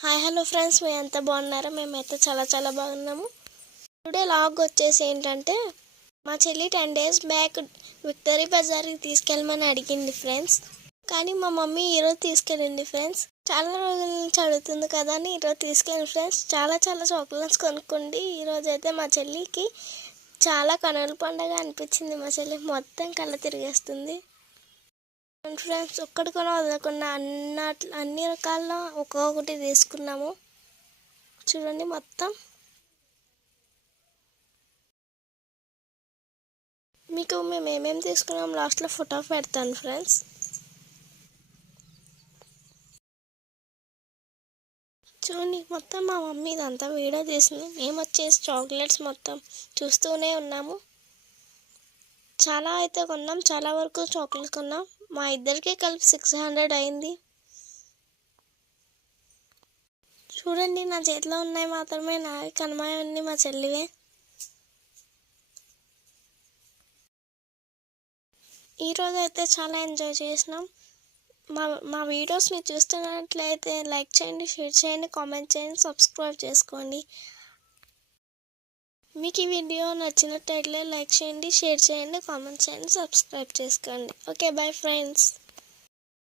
Hi hello friends, మేము ఎంత బాగున్నారో మేమైతే చాలా బాగున్నాము. టుడే లాగ్ వచ్చేసి ఏంటంటే మా చెల్లి 10 days బ్యాక్ విక్టరీ బజార్కి తీసుకెళ్ళమని అడిగింది ఫ్రెండ్స్. కానీ మా మమ్మీ ఈరోజు తీసుకెళ్ళింది ఫ్రెండ్స్. చాలా రోజుల నుంచి అడుగుతుంది కదా అని ఈరోజు తీసుకెళ్ళింది ఫ్రెండ్స్. చాలా చాక్లెట్స్ కొనుక్కోండి. ఈరోజు అయితే మా చెల్లికి చాలా కనుల పండుగ అనిపించింది. మా చెల్లి మొత్తం కళ్ళ తిరిగేస్తుంది ఫ్రెండ్స్. ఒక్కటి కూడా వదలకుండా అన్ని రకాల ఒక్కొక్కటి తీసుకున్నాము. చూడండి మొత్తం. మీకు మేము ఏమేమి తీసుకున్నాం లాస్ట్లో ఫోటో పెడతాను ఫ్రెండ్స్. చూడండి మొత్తం మా మమ్మీ ఇదంతా వీడియో తీసింది. మేము వచ్చేసి చాక్లెట్స్ మొత్తం చూస్తూనే ఉన్నాము. చాలా అయితే కొన్నాం, చాలా వరకు చాక్లెట్స్ కొన్నాం. మా ఇద్దరికి కలిపి 600 అయింది. చూడండి నా చేతిలో ఉన్నాయి మాత్రమే నావి, కనమాయన్నీ మా చెల్లివే. ఈరోజు అయితే చాలా ఎంజాయ్ చేసినాం. మా వీడియోస్ మీరు చూస్తున్నట్లయితే లైక్ చేయండి, షేర్ చేయండి, కామెంట్ చేయండి, సబ్స్క్రైబ్ చేసుకోండి. మీకు ఈ వీడియో నచ్చినట్లయితే లైక్ చేయండి, షేర్ చేయండి, కామెంట్ చేయండి, సబ్స్క్రైబ్ చేసుకోండి. Okay, bye friends.